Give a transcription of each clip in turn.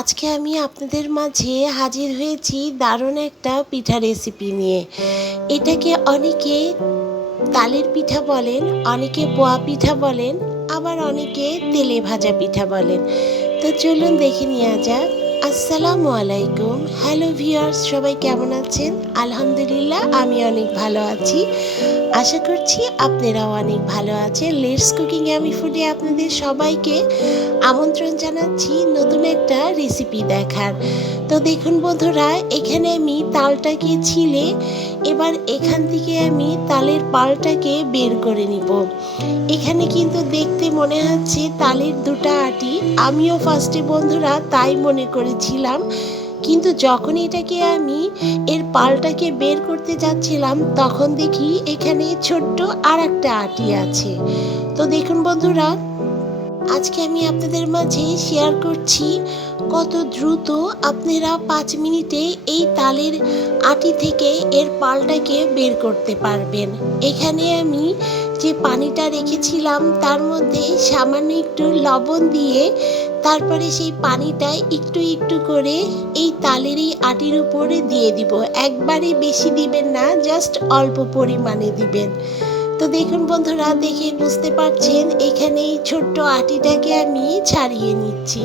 আজকে আমি আপনাদের মাঝে হাজির হয়েছি দারুণ একটা পিঠা রেসিপি নিয়ে। এটাকে অনেকে তালের পিঠা বলেন, অনেকে পোয়া পিঠা বলেন, আবার অনেকে তেলে ভাজা পিঠা বলেন। তো চলুন দেখে নেওয়া যাক। আসসালামু আলাইকুম। হ্যালো ভিউয়ার্স, সবাই কেমন আছেন? আলহামদুলিল্লাহ আমি অনেক ভালো আছি। আশা করছি আপনারাও অনেক ভালো আছেন। লেটস কুকিং আমি ফুডে আপনাদের সবাইকে আমন্ত্রণ জানাচ্ছি নতুন একটা রেসিপি দেখার। তো দেখুন বন্ধুরা, এখানে আমি তালটাকে ছিলে এবার এখান থেকে আমি তালের পালটাকে বের করে নিব। এখানে কিন্তু দেখতে মনে হচ্ছে তালের দুটো আটি। আমিও ফার্স্টে বন্ধুরা তাই মনে করেছিলাম, কিন্তু যখন এটাকে আমি এর পালটাকে বের করতে যাচ্ছিলাম তখন দেখি এখানে ছোট্ট আর একটা আটি আছে। তো দেখুন বন্ধুরা, আজকে আমি আপনাদের মাঝে শেয়ার করছি কত দ্রুত আপনারা 5 মিনিটে এই তালের আটি থেকে এর পালটাকে বের করতে পারবেন। এখানে আমি যে পানিটা রেখেছিলাম তার মধ্যে সামান্য একটু লবণ দিয়ে তারপরে সেই পানিটা একটু একটু করে এই তালের এই আটির উপরে দিয়ে দিব। একবারে বেশি দিবেন না, জাস্ট অল্প পরিমাণে দিবেন। তো দেখুন বন্ধুরা, দেখে বুঝতে পারছেন এখানে এই ছোট্ট আটিটাকে আমি ছাড়িয়ে নিচ্ছি।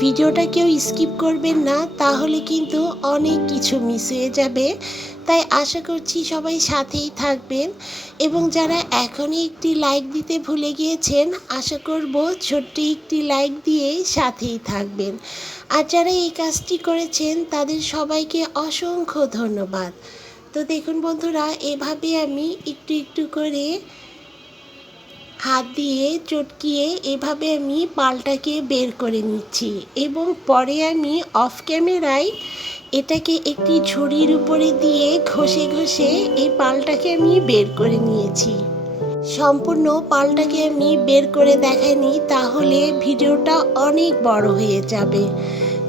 ভিডিওটা কেউ স্কিপ করবেন না, তাহলে কিন্তু অনেক কিছু মিস হয়ে যাবে। তাই আশা করছি সবাই সাথেই থাকবেন, এবং যারা এখনই একটি লাইক দিতে ভুলে গিয়েছেন আশা করব ছোট্ট একটি লাইক দিয়ে সাথেই থাকবেন। আর যারা এই কাজটি করেছেন তাদের সবাইকে অসংখ্য ধন্যবাদ। তো দেখুন বন্ধুরা, এভাবে আমি একটু একটু করে হাত দিয়ে চটকিয়ে এভাবে আমি পালটাকে বের করে নিচ্ছি, এবং পরে আমি অফ ক্যামেরায় এটাকে একটি ঝুড়ির উপরে দিয়ে ঘষে ঘষে এই পালটাকে আমি বের করে নিয়েছি। সম্পূর্ণ পালটাকে আমি বের করে দেখাইনি, তাহলে ভিডিওটা অনেক বড় হয়ে যাবে।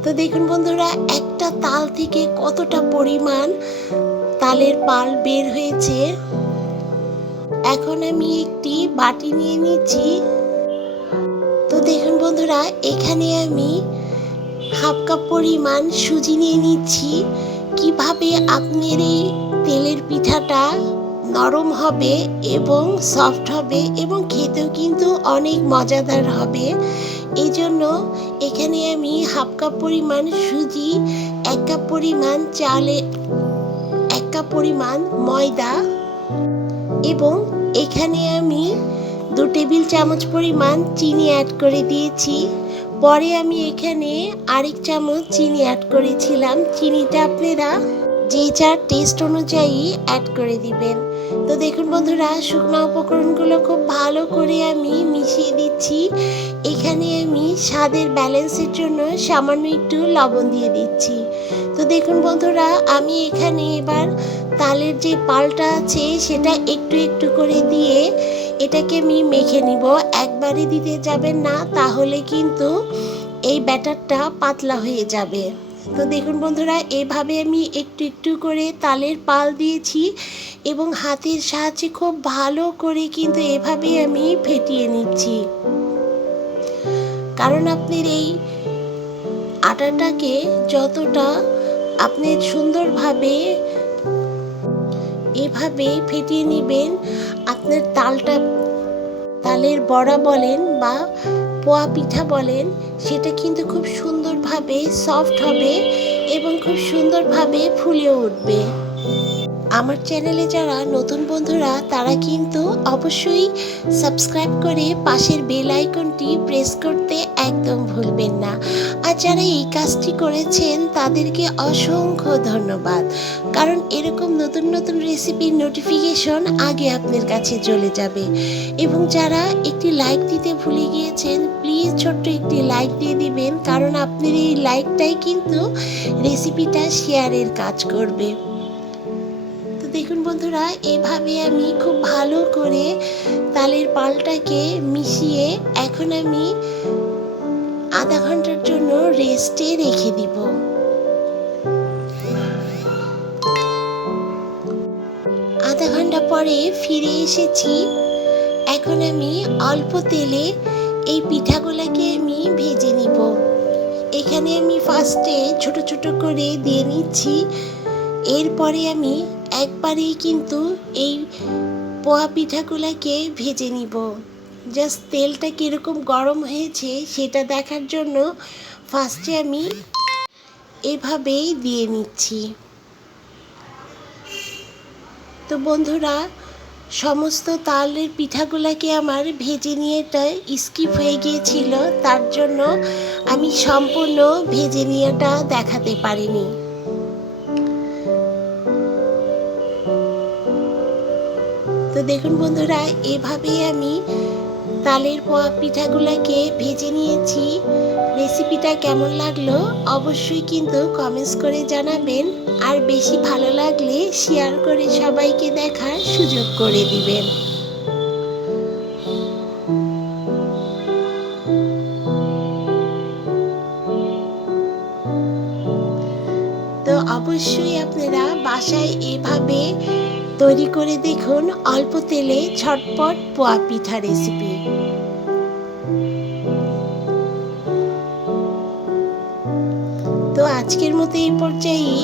তো দেখুন বন্ধুরা, একটা তাল থেকে কতটা পরিমাণ তালের পাল বের হয়েছে। এখন আমি একটি বাটি নিয়ে নিচ্ছি। তো দেখুন বন্ধুরা, এখানে আমি হাফ কাপ পরিমাণ সুজি নিয়ে নিচ্ছি। কিভাবে আপনার এই তেলের পিঠাটা নরম হবে এবং সফট হবে এবং খেতেও কিন্তু অনেক মজাদার হবে, এই জন্য এখানে আমি হাফ কাপ পরিমাণ সুজি, 1 কাপ পরিমাণ চালে, 1 কাপ পরিমাণ ময়দা, এবং এখানে আমি 2 টেবিল চামচ পরিমাণ চিনি অ্যাড করে দিয়েছি। পরে আমি এখানে আরেক চামচ চিনি অ্যাড করেছিলাম। চিনিটা আপনারা যে যার টেস্ট অনুযায়ী অ্যাড করে দিবেন। তো দেখুন বন্ধুরা, শুকনো উপকরণগুলো খুব ভালো করে আমি মিশিয়ে দিচ্ছি। এখানে আমি স্বাদের ব্যালেন্সের জন্য সামান্য একটু লবণ দিয়ে দিচ্ছি। তো দেখুন বন্ধুরা, আমি এখানে এবার তালের যে পালটা আছে সেটা একটু একটু করে দিয়ে এটাকে আমি মেখে নিব। একবারে দিতে যাবেন না, তাহলে কিন্তু এই ব্যাটারটা পাতলা হয়ে যাবে। তো দেখুন বন্ধুরা, এভাবে আমি একটু একটু করে তালের পাল দিয়েছি এবং হাতের সাহায্যে খুব ভালো করে কিন্তু এভাবে আমি ফেটিয়ে নিচ্ছি। কারণ আপনার এই আটাটাকে যতটা আপনি সুন্দরভাবে এভাবে ফেটিয়ে নেবেন, আপনার তালের বড়া বলেন বা পোয়া পিঠা বলেন, সেটা কিন্তু খুব সুন্দরভাবে সফট হবে এবং খুব সুন্দরভাবে ফুলে উঠবে। আমার চ্যানেলে যারা নতুন বন্ধুরা তারা কিন্তু অবশ্যই সাবস্ক্রাইব করে পাশের বেল আইকনটি প্রেস করতে একদম ভুলবেন না। আর যারা এই কাজটি করেছেন তাদেরকে অসংখ্য ধন্যবাদ, কারণ এরকম নতুন নতুন রেসিপির নোটিফিকেশন আগে আপনার কাছে চলে যাবে। এবং যারা একটি লাইক দিতে ভুলে গিয়েছেন, প্লিজ ছোট্ট একটি লাইক দিয়ে দিবেন, কারণ আপনার এই লাইকটাই কিন্তু রেসিপিটা শেয়ারের কাজ করবে। দেখুন বন্ধুরা, এভাবে আমি খুব ভালো করে তালের পালটাকে মিশিয়ে এখন আমি আধা ঘন্টার জন্য রেস্টে রেখে দিব। আধা ঘন্টা পরে ফিরে এসেছি। এখন আমি অল্প তেলে এই পিঠাগুলোকে আমি ভেজে নিব। এখানে আমি ফার্স্টে ছোট ছোট করে দিয়ে নিচ্ছি। এরপরে আমি একবারেই কিন্তু এই পোয়া পিঠাগুলোকে ভেজে নিব। জাস্ট তেলটা কীরকম গরম হয়েছে সেটা দেখার জন্য ফার্স্টে আমি এভাবেই দিয়ে নিচ্ছি। তো বন্ধুরা, সমস্ত তালের পিঠাগুলোকে আমার ভেজে নিয়েটা স্কিপ হয়ে গিয়েছিল, তার জন্য আমি সম্পূর্ণ ভেজে নিয়েটা দেখাতে পারিনি। তো দেখুন বন্ধুরা, এভাবেই আমি তালের পোয়া পিঠাগুলোকে ভেজে নিয়েছি। রেসিপিটা কেমন লাগলো অবশ্যই কিন্তু কমেন্টস করে জানাবেন, আর বেশি ভালো লাগলে শেয়ার করে সবাইকে দেখার সুযোগ করে দিবেন। তো অবশ্যই আপনারা বাসায় এভাবে তৈরি করে দেখুন, অল্প তেলে ঝটপট পোয়া পিঠা রেসিপি। তো আজকের মতো এই পর্যায়ে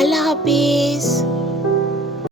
আল্লাহ হাফেজ।